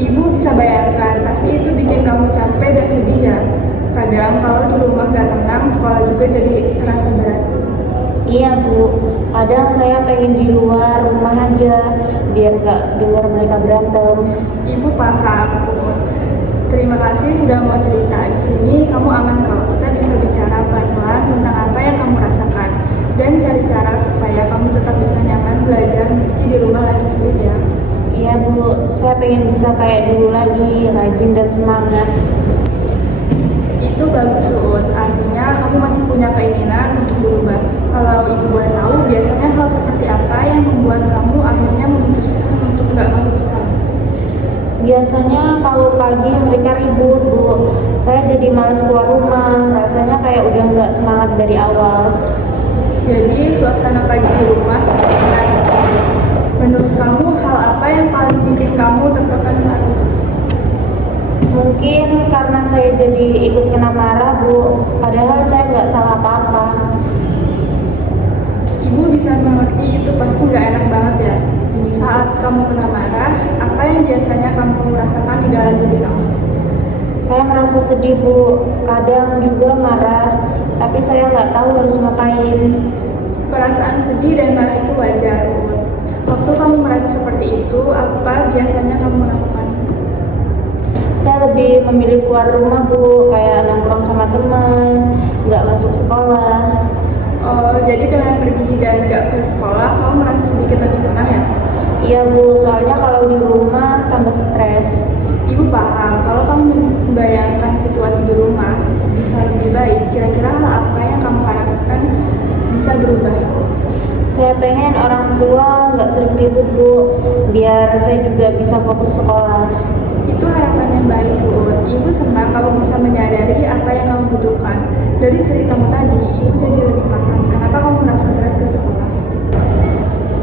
Ibu bisa bayangkan, pasti itu bikin kamu capek dan sedih ya. Kadang kalau di rumah gak tenang, sekolah juga jadi terasa berat. Iya Bu, kadang saya pengen di luar rumah aja biar gak dengar mereka berantem. Ibu paham, Bu. Terima kasih sudah mau cerita. Di sini kamu aman kalau kita bisa bicara pelan-pelan tentang apa yang kamu rasakan dan cari cara supaya kamu tetap bisa nyaman belajar meski di rumah lagi sulit ya. Iya Bu, saya pengen bisa kayak dulu lagi, rajin dan semangat. Itu bagus, Uut. Artinya kamu masih punya keinginan untuk berubah. Kalau ibu boleh tahu, biasanya hal seperti apa yang membuat kamu akhirnya memutuskan untuk nggak masuk sekolah? Biasanya kalau pagi mereka ribut Bu, saya jadi malas keluar rumah, rasanya kayak udah nggak semangat dari awal. Jadi suasana pagi di rumah cukup berat. Menurut kamu, hal apa yang paling bikin kamu tertekan saat itu? Mungkin karena saya jadi ikut kena marah Bu, padahal saya nggak salah apa-apa. Ibu bisa mengerti itu pasti nggak enak banget ya. Di saat kamu kena marah, apa yang biasanya kamu rasakan di dalam diri kamu? Saya merasa sedih Bu, kadang juga marah, tapi saya nggak tahu harus ngapain. Perasaan sedih dan marah itu wajar, Uut. Waktu kamu merasa seperti itu, apa biasanya kamu lakukan? Saya lebih memilih keluar rumah Bu, kayak nongkrong sama teman, nggak masuk sekolah. Oh, jadi dengan pergi dan gak ke sekolah, kamu merasa sedikit lebih tenang ya? Iya Bu, soalnya kalau di rumah tambah stres. Ibu paham, kalau kamu membayangkan situasi di rumah bisa lebih baik, kira-kira hal apa yang kamu harapkan bisa berubah? Saya pengen orang tua nggak sering ribut Bu, biar saya juga bisa fokus sekolah. Itu harapan yang baik, Bu. Ibu senang kamu bisa menyadari apa yang kamu butuhkan. Dari ceritamu tadi, Ibu jadi lebih paham kenapa kamu merasa berat ke sekolah.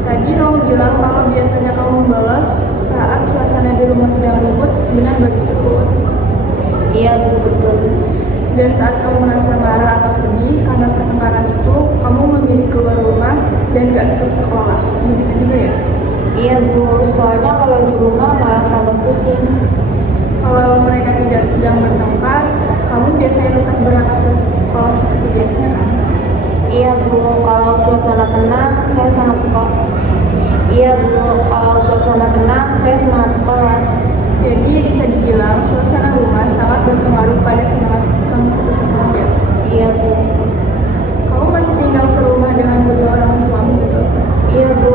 Tadi kamu bilang kalau biasanya kamu bolos saat suasana di rumah sedang ribut, benar begitu, Bu? Iya Bu, betul. Dan saat kamu merasa marah atau sedih karena pertengkaran itu, kamu memilih keluar rumah dan gak ke sekolah. Begitu juga ya? Iya Bu, soalnya kalau di rumah malah tambah pusing. Kalau mereka tidak sedang bertengkar, kamu biasanya tetap berangkat ke sekolah seperti biasanya kan? Iya Bu, kalau suasana tenang saya sangat sekolah. Iya Bu, kalau suasana tenang saya semangat sekolah. Jadi bisa dibilang suasana rumah sangat berpengaruh pada semangat kamu ke sekolah ya? Iya Bu. Kamu masih tinggal serumah dengan kedua orang tuamu gitu? Iya Bu.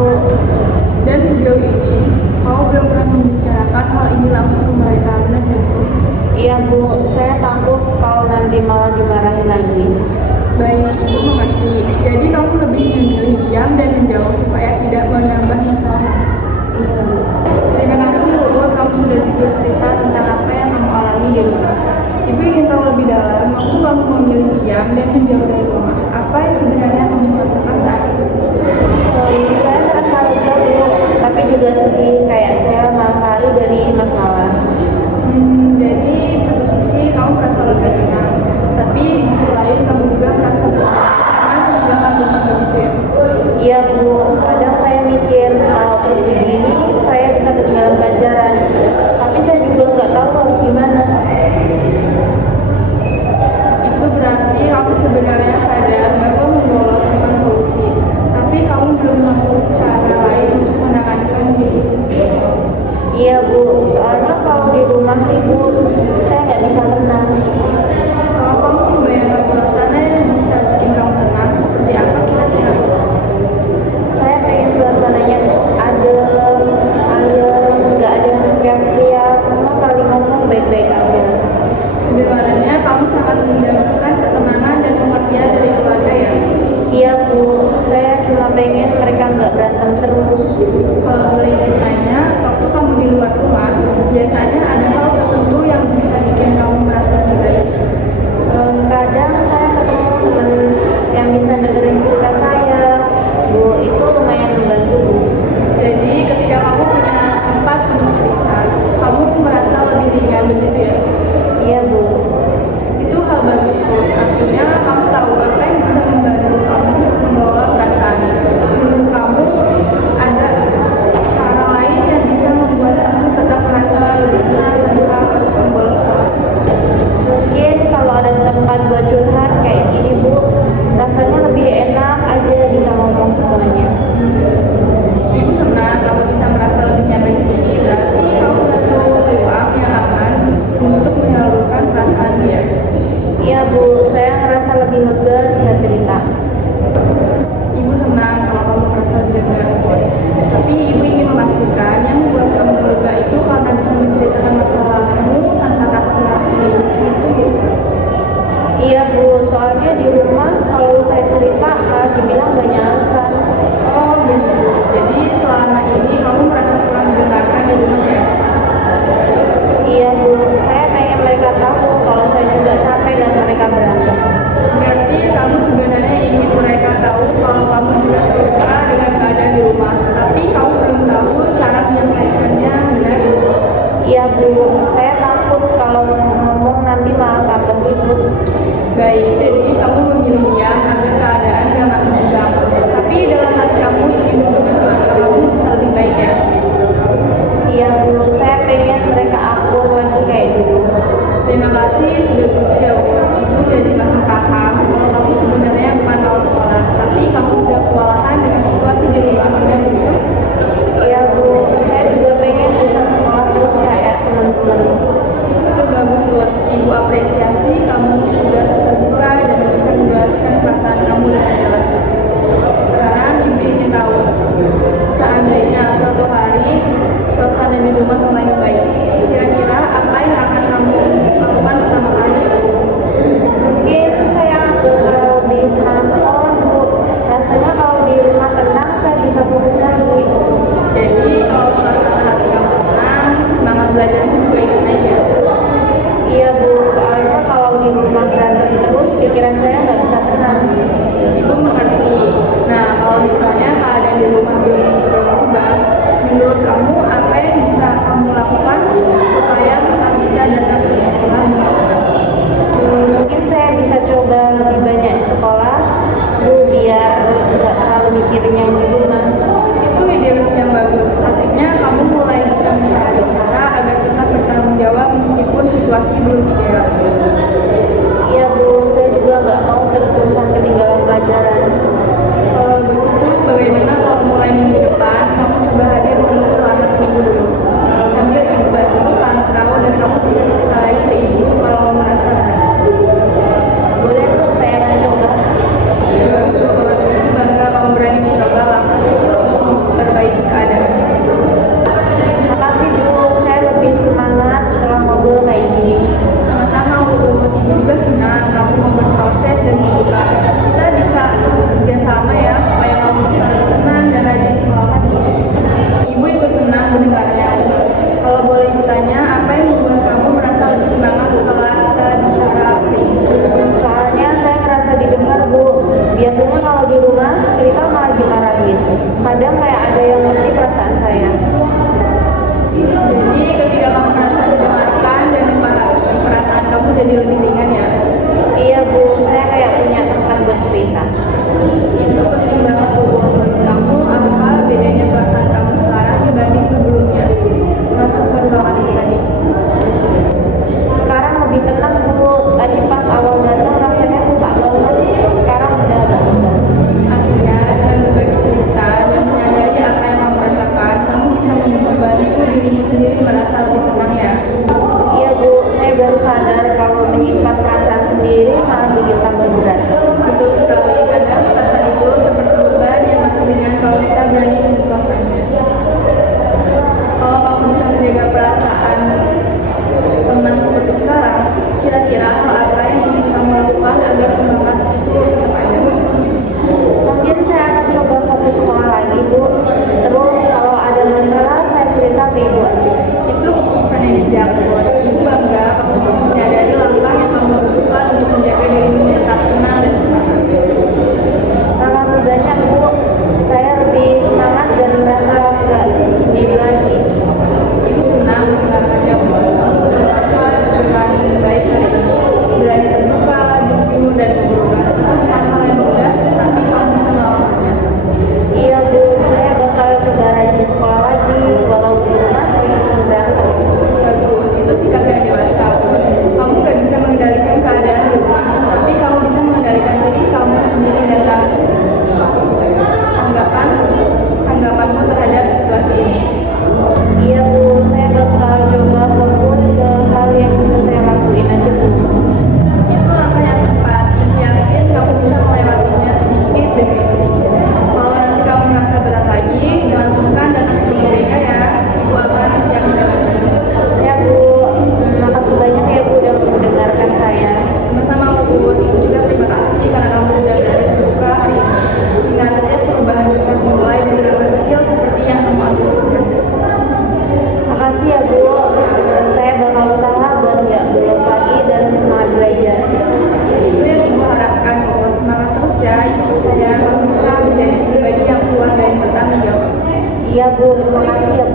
Dan sejauh ini, kamu belum pernah membicarakan hal ini langsung ke mereka, benar betul? Iya Bu, saya takut kalau nanti malah dimarahin lagi. Baik, Ibu mengerti. Jadi kamu lebih memilih diam dan menjauh supaya tidak menambah masalah. Iya Bu. Terima kasih, Uut, kamu sudah jujur cerita tentang apa yang kamu alami di rumah. Ibu ingin tahu lebih dalam, waktu kamu memilih diam dan menjauh dari rumah, apa yang sebenarnya kamu rasakan saat itu? Saya merasa lega Bu, tapi juga sedih kayak saya malah lari dari masalah. Jadi di satu sisi kamu merasa lega tenang, tapi di sisi lain kamu juga merasa bersemangat mengerjakan rumah begitu ya? Iya Bu, kadang saya mikir kalau terus begini saya bisa ketinggalan pelajaran, tapi saya juga nggak tahu harus gimana. Itu berarti kamu sebenarnya sadar bahwa membolos bukan solusi, tapi kamu belum menemukan cara lain untuk menenangkan diri sendiri. Iya Bu, soalnya kalau di rumah ribut saya nggak bisa tenang. saya ngerasa lebih lega bisa cerita. Ibu senang kalau kamu merasa lebih lega, Bud. Tapi ibu ingin memastikan yang membuat kamu lega itu karena bisa menceritakan masalahmu tanpa takut dihakimi. Itu bisa. Iya Bu, soalnya di rumah kalau saya cerita malah dibilang banyak alasan. Oh begitu. Jadi selama ini kamu merasa kurang didengarkan di rumah ya? Iya Bu, saya pengen mereka tahu kalau saya juga capek dan mereka berantem. Berarti kamu sebenarnya ingin mereka tahu kalau kamu juga terluka dengan keadaan di rumah, tapi kamu belum tahu cara menyampaikannya, benar? Iya Bu, saya takut kalau ngomong nanti malah tambah ribut. Baik, jadi kamu memilih diam agar keadaan gak makin tegang. Tapi dalam hati kamu ingin membuat keluarga kamu bisa lebih baik ya? Iya Bu, saya pengen mereka akur lagi kayak dulu. Terima kasih sudah jujur ya Bu. Ibu jadi makin paham kalau kamu sebenarnya bukan malas sekolah, tapi kamu sudah kewalahan dengan situasi di rumah, benar begitu? Iya Bu, saya juga pengen bisa sekolah terus kayak teman-teman. Itu bagus Bud. Ibu apresiasi kamu sudah terbuka dan bisa menjelaskan perasaan kamu dengan jelas. Sekarang ibu ingin tahu, seandainya suatu hari suasana di rumah mulai membaik, kira-kira apa yang akan kamu lakukan pertama kali? Mungkin saya bakal lebih semangat sekolah Bu. Rasanya kalau di rumah tenang saya bisa fokus lagi. Jadi kalau suasana hati kamu tenang, semangat belajarmu juga ikut naik ya? Iya Bu, soalnya kalau di rumah berantem terus pikiran saya nggak bisa tenang. Ibu mengerti. Nah, kalau misalnya keadaan di rumah belum berubah, menurut kamu apa yang bisa kamu lakukan supaya tetap bisa datang ke sekolah? Mungkin saya bisa coba lebih banyak di sekolah Bu, biar nggak terlalu mikirin yang di rumah. Itu ide yang bagus. Artinya kamu mulai bisa mencari cara agar tetap bertanggung jawab meskipun situasi belum ideal. Iya Bu, saya juga nggak mau terus-terusan ketinggalan pelajaran. Kalau begitu, bagaimana kalau mulai minggu depan kamu coba hadir dulu selama seminggu dulu? Sambil ibu bantu pantau dan kamu bisa cerita lagi ke ibu kalau merasa berat. Boleh Bu, saya akan coba. Bagus banget. Ibu bangga kamu berani mencoba langkah kecil untuk memperbaiki keadaan. Makasih Bu, saya lebih semangat setelah ngobrol kayak gini. Sama-sama Bu, ibu juga senang kamu mau berproses dan membuka. Kita bisa terus kerjasama ya supaya kamu bisa lebih tenang dan rajin selamat. Ibu ikut senang mendengarnya. Kalau boleh ibu tanya, apa yang membuat kamu merasa lebih semangat setelah kita bicara hari ini? Soalnya saya merasa didengar Bu. Biasanya kalau di rumah cerita malah dimarahin. Kadang kayak ada yang ngerti perasaan saya. Jadi ketika kamu merasa didengarkan dan dipahami, perasaan kamu jadi lebih ringan ya? Iya Bu, saya kayak punya tempat buat cerita. Itu penting banget tuh. Menurut kamu apa bedanya perasaan kamu sekarang dibanding sebelumnya? Masuk ke ruangan ini tadi. Sekarang lebih tenang Bu. Tadi pas awal datang rasanya sesak banget. Sekarang udah agak tenang. Artinya dengan berbagi cerita dan menyadari apa yang kamu rasakan, kamu bisa membantu dirimu sendiri merasa lebih tenang ya. Iya Bu, saya baru sadar kalau menyimpan perasaan sendiri malah bikin tambah berat. Betul sekali. Kadang perasaan itu seperti beban yang makin ringan kalau kita berani mengungkapkannya. Kalau kamu bisa menjaga perasaan tenang seperti sekarang, kira-kira hal apa yang ingin kamu lakukan agar semangat itu tetap ada? Mungkin saya akan coba fokus sekolah lagi Bu. Terus kalau ada masalah saya cerita ke Ibu aja. Itu keputusan yang bijak buat ibu bangga kamu bisa menyadari langkah yang kamu lakukan untuk menjaga dirimu tetap tenang dan semangat. Makasih banyak Bu. Saya lebih semangat dan merasa nggak sendiri lagi. Ibu senang mendengarkannya buat kamu berlakukan dengan baik hari ini, berani terbuka, jujur dan berubah. Itu bukan hal yang mudah, tapi kamu bisa melakukannya. Iya Bu, saya bakal coba rajin sekolah lagi walau di rumah sering berantem. Bagus, itu sikap yang dewasa. Kamu gak bisa mengendalikan keadaan di rumah, tapi kamu bisa mengendalikan Iya Bu, terima kasih ya